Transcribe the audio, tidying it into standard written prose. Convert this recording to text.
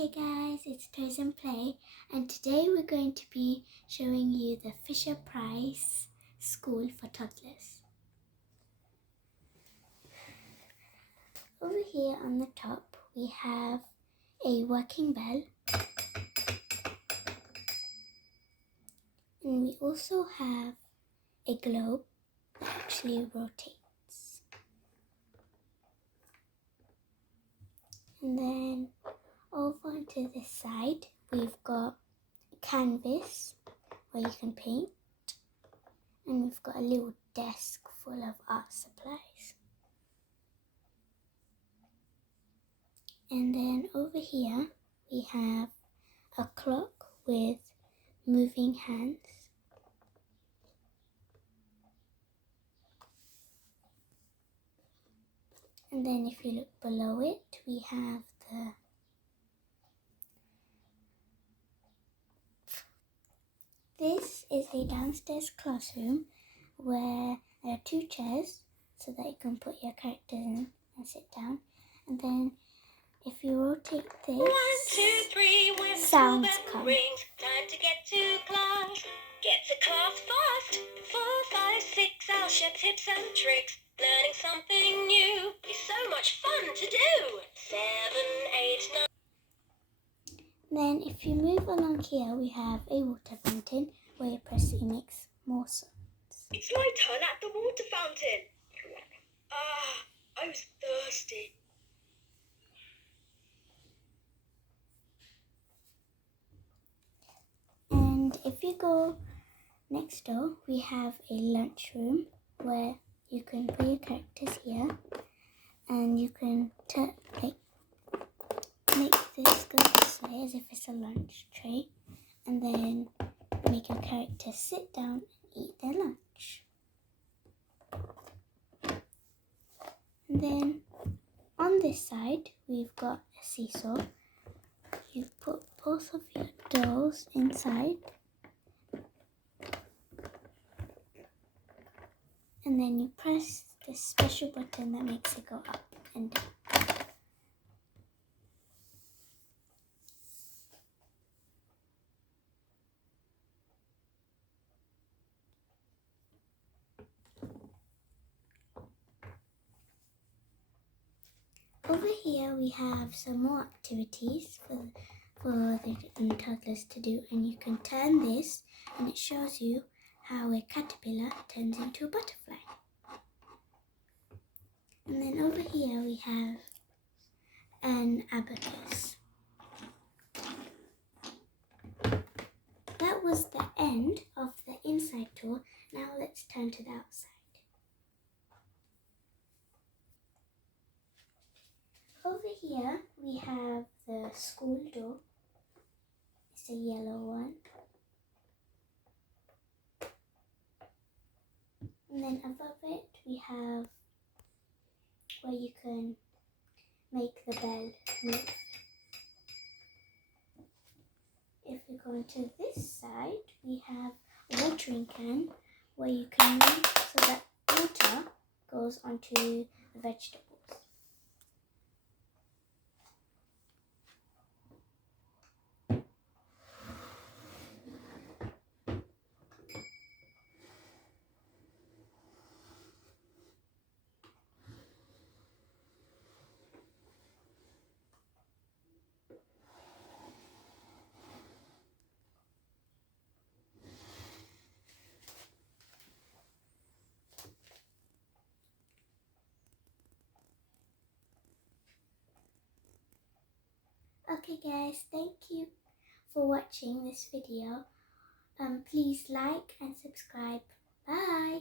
Hey guys, it's Toys and Play, and today we're going to be showing you the Fisherprice school for toddlers. Over here on the top we have a working bell, and we also have a globe that actually rotates. And then over onto this side we've got a canvas where you can paint, and we've got a little desk full of art supplies. And then over here we have a clock with moving hands. And then if you look below it, we have This is a downstairs classroom where there are two chairs so that you can put your characters in and sit down. And then if you rotate this, 1, 2, 3, when sounds come. Rings, time to get to class. Get to class fast. 4, 5, 6, I'll share tips and tricks. Learning something new is so much fun to do. 7, 8, 9. Then if you move along here, we have a water fountain where you press it makes more sounds. It's my turn at the water fountain. I was thirsty. And if you go next door, we have a lunchroom where you can put your characters here, and you can make this go this way as if it's a lunch tray, and then make your characters sit down and eat their lunch. And then on this side we've got a seesaw. You put both of your dolls inside, and then you press this special button that makes it go up and down. Over here we have some more activities for the toddlers to do, and you can turn this and it shows you how a caterpillar turns into a butterfly. And then over here we have an abacus. That was the end of the inside tour. Now let's turn to the outside. Over here we have the school door. It's a yellow one. And then above it we have where you can make the bell move. If we go into this side, we have a watering can where you can make so that water goes onto the vegetables. Okay guys, thank you for watching this video. Please like and subscribe. Bye!